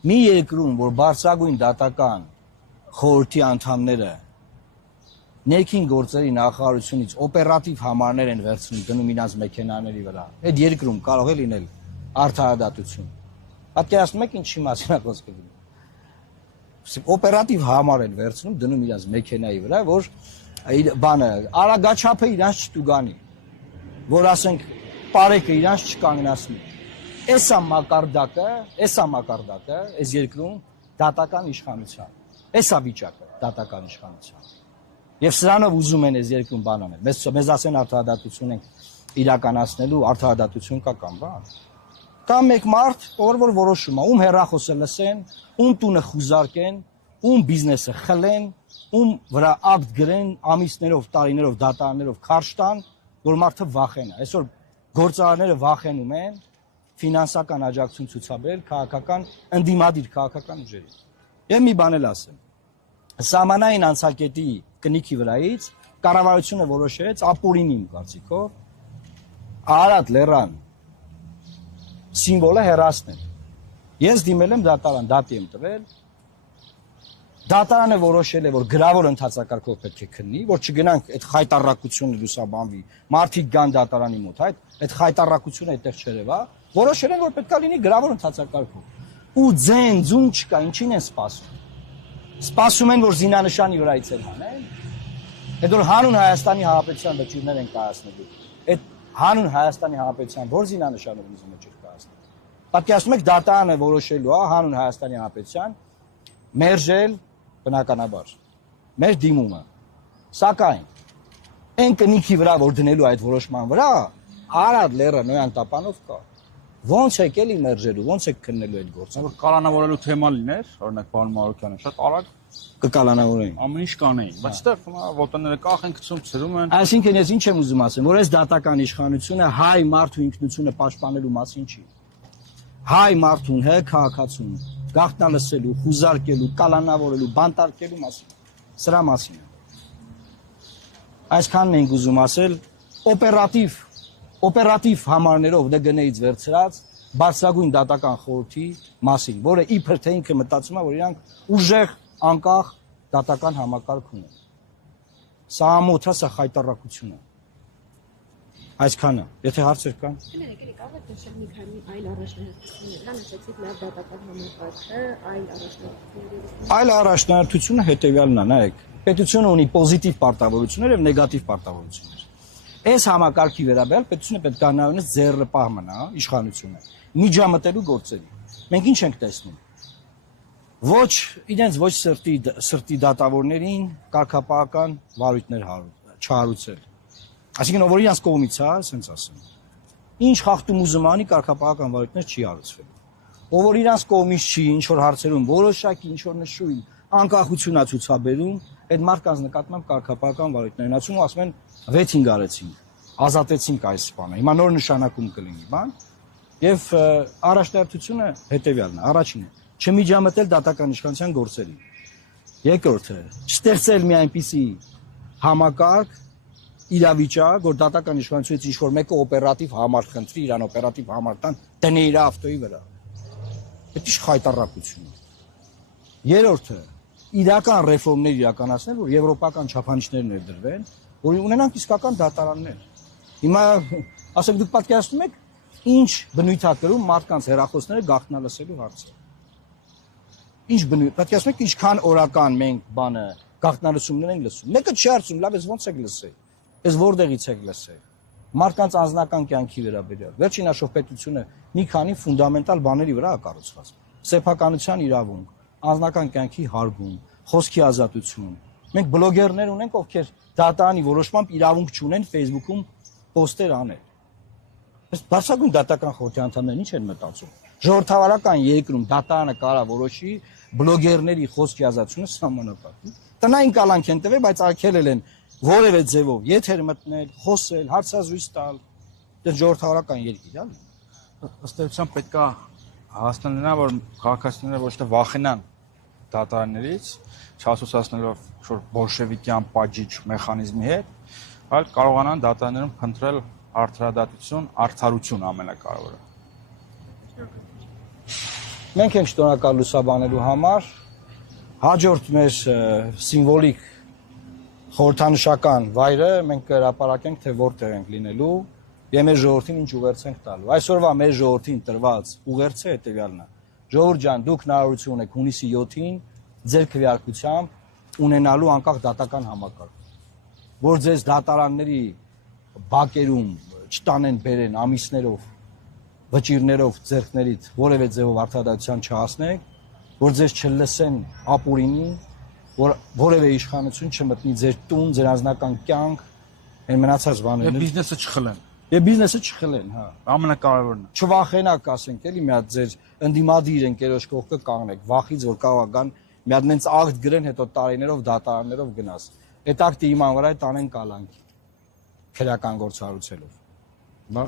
Մի երկրում, որ բարձրագույն դատական խորհրդի անդամները ներքին գործերի նախարարությունից օպերատիվ համարներ են վերցնում դնում իրենց մեքենաների վրա, այդ երկրում կարող է լինել արդարադատություն։ Պատկերացնում եք ինչի մասին է խոսքը գնում։ Օպերատիվ համար են վերցնում դնում իրենց մեքենայի վրա, որ բանը արագաչափը իրանց չտուգանի, որ ասենք պարեկը իրանց չկանգնացնի։ Էսա մակարդակը, այս երկրում դատական իշխանության, էսա վիճակը դատական իշխանության։ Եվ սրանով ուզում են այս երկրում բան անել։ Մեզ ասեն արդարադատություն ենք իրականացնելու, արդարադատություն կա կամ բան։ Կա մեկ մարդ, որ որոշում է, ում հեռախոսը լսեն, ում տունը խուզարկեն, ում բիզնեսը խլեն, ում վրա ակտ գրեն, ամիսներով, տարիներով, դատարաններով քարշ տան, որ մարդը վախենա։ Այսօր գործարարները վախենում են ֆինանսական աջակցություն ցուցաբերել քաղաքական ընդդիմադիր քաղաքական ուժերին։ Եվ մի բան էլ ասեմ։ Սահմանային անցակետի կնիքի վրայից կառավարությունը որոշեց ապօրինին կարծիքով Արարատ լեռան սիմվոլը հեռացնել։ Ես դիմել եմ դատարան, դատի եմ տվել։ Դատարանը որոշել է, որ գրավոր ընթացակարգով պետք է քննի, որ չգնանք այդ խայտառակությունը լուսաբանվի, մարդիկ գան դատարանի մոտ, այդ խայտառակությունը այդտեղ չերևա, որոշել են, որ պետք է լինի գրավոր ընթացակարգով։ Ու ձեն, ձուն չկա, ինչին են սպասում։ Սպասում են, որ զինանշանի վրայից են հանեն։ Այդ որ հանուն Հայաստանի Հանրապետության վճիռներ են կայացնելու։ Այդ հանուն Հայաստանի Հանրապետության որ զինանշանով ուզում է կայացնել։ Պատկերացնում եք դատարանը որոշելու է հանուն Հայաստանի Հանրապետության մերժել բնականաբար մեր դիմումը։ Սակայն այն կնիքի վրա, որ դնելու այդ որոշման վրա, Արարատ լեռը նոյան տապանով կա։ Ոնց եք էլի մերժելու, ոնց եք քննելու այդ գործը։ Որ կալանավորելու թեմա լիներ, օրինակ պարոն Մարուկյանը, շատ արագ կկալանավորեին։ ամեն ինչ կանեին, բայց այդտեղ ոտաները կախ են գցում, ծրում են։ Այսինքն ես ինչ եմ ուզում ասեմ, որ այս դատական իշխանությունը հայ մարդու ինքնությունը պաշտպանելու մասին չի։ Հայ մարդուն, հայ քաղաքացուն գաղտնալսելու, խուզարկելու, կալանավորելու, բանտարկելու մասին։ Սրա մասին է։ Այսքանն ենք ուզում ասել, օպերատիվ համարներով դգնեից վերցրած բարձրագույն դատական խորհրդի մասին, որը իբր թե ինքը մտածում է, որ իրանք ուժեղ, անկախ դատական համակարգ ունեն։ Սա ամոթա, սա խայտառակություն է։ Այսքանը, եթե հարցեր կան։ Կարող եք նշել մի քանի այլ առաջնահերթություններ, նշեցիք նաև դատական համակարգը, այլ առաջնահերթությունը հետևյալն է, նայեք, պետությունը ունի պոզիտիվ պարտավորություններ եւ նեգատիվ պարտավորություններ։ Այս համակարգի վերաբերյալ պետությունը պետք է անհանրապես ձեռնպահ մնա իշխանությունը միջամտելու գործերի։ Մենք ինչ ենք տեսնում։ Ոչ իրենց ոչ սրտի դատավորներին կարգապահական վարույթներ չհարուցել։ Այսինքն որ իրանց կողմից է, ասենց ասեմ։ Ինչ խախտում ուզում անի կարգապահական վարույթներ չի հարուցվել։ Ով որ իրանց կողմից չի, ինչ որ հարցերում որոշակի ինչ որ նշույլ անկախություն է ցուցաբերում, այդ մարդկանց նկատմամբ կարգապահական վարույթներ ունեցում ու ասում են 6-5 արեցինք, ազատեցինք այս բանը։ Հիմա նոր նշանակում կլինի, բան։ Եվ առաջնահերթությունը հետևյալն է, առաջինը չմիջամտել դատական իշխանության գործերին։ Երկրորդը չստեղծել մի այնպիսի համակարգ իրավիճակ, որ դատական իշխանությունից ինչ-որ մեկը օպերատիվ համար խնդրի, իրան օպերատիվ համար տան, դնի իր ավտոյի վրա։ Դա ինչ խայտառակություն է։ Երրորդը իրական ռեֆորմներ իրականացնել, որ եվրոպական չափանիշներ ներդրվեն, որ ունենանք իսկական դատարաններ։ Հիմա ասենք դուք պատկերացնում եք, ինչ բնույթ է կրում մարդկանց հեռախոսները գաղտնալսելու հարցը։ Ինչ բնույթ, պատկերացնում եք ինչքան օրական մենք բանը գաղտնալսումներ ենք լսում։ Մեկը չի հարցում, լավ, ես ո՞նց եք լսել։ Ես որտեղից եք լսել։ Մարդկանց անձնական կյանքի վերաբերյալ։ Վերջին հաշվով պետությունը մի քանի ֆունդամենտալ բաների վրա է կառուցված։ Սեփականության իրավունք, անձնական կյանքի հարգում, խոսքի ազատություն։ Մենք բլոգերներ ունենք, ովքեր դատարանի որոշմամբ իրավունք չունեն Facebook-ում պոստեր անել։ Այս բարձրագույն դատական խորհրդի անդամներն ինչ են մտածում։ Ժողովրդավարական երկրում դատարանը կարա որոշի բլոգերների խոսքի ազատությունը սահմանափակի։ Տնային կալանք են տվել, բայց արգելել են որևէ ձևով եթեր մտնել, խոսել, հարցազրույց տալ։ Դա ժողովրդավարական երկիր է։ Ըստ էության պետք է հասկանալու, որ քաղաքացիները ոչ թե վախենան դատարաններից, չասոցացնելով որ բոլշևիկյան պատժիչ մեխանիզմի հետ, այլ կարողանան դատարաններում փնտրել արդարադատություն, արդարություն ամենակարևորը։ Մենք ենք շնորհակալ լուսաբանելու համար։ Հաջորդ մեր սիմվոլիկ խորհրդանշական վայրը մենք կհրապարակենք, թե որտեղ ենք լինելու եւ մեր ժողովրդին ինչ ուղերձ ենք տալու։ Այսօրվա մեր ժողովրդին տրված ուղերձը հետեւյալն է. Ժողովուրդ ջան, դուք հնարավորություն ունեք հունիսի 7-ին ձեր քվեարկությամբ ունենալու անկախ դատական համակարգ, որ ձեզ դատարանների բակերում չտանեն բերեն ամիսներով, վճիրներով ձեռքներիդ որևէ ձևով արդարադատության չհասնեք, որ ձեզ չլսեն ապուրինի, որ որևէ իշխանություն չմտնի ձեր տուն, ձեր անձնական կյանք, այն մնացած Եվ բաներն բիզնեսը չխլեն։ եւ բիզնեսը չխլեն, հա։ Ամենակարևորն է։ Չվախենակ, ասենք էլի, մի հատ ձեր ընդդիմադիր ընկերոջ կողքը կանգնեք, վախից որ կարող է գան մի հատ նենց ակտ գրեն, հետո տարիներով դատարաններով գնաս։ Այդ ակտի իման վրա տանեն կալանքի քրեական գործառույթելով։ Բա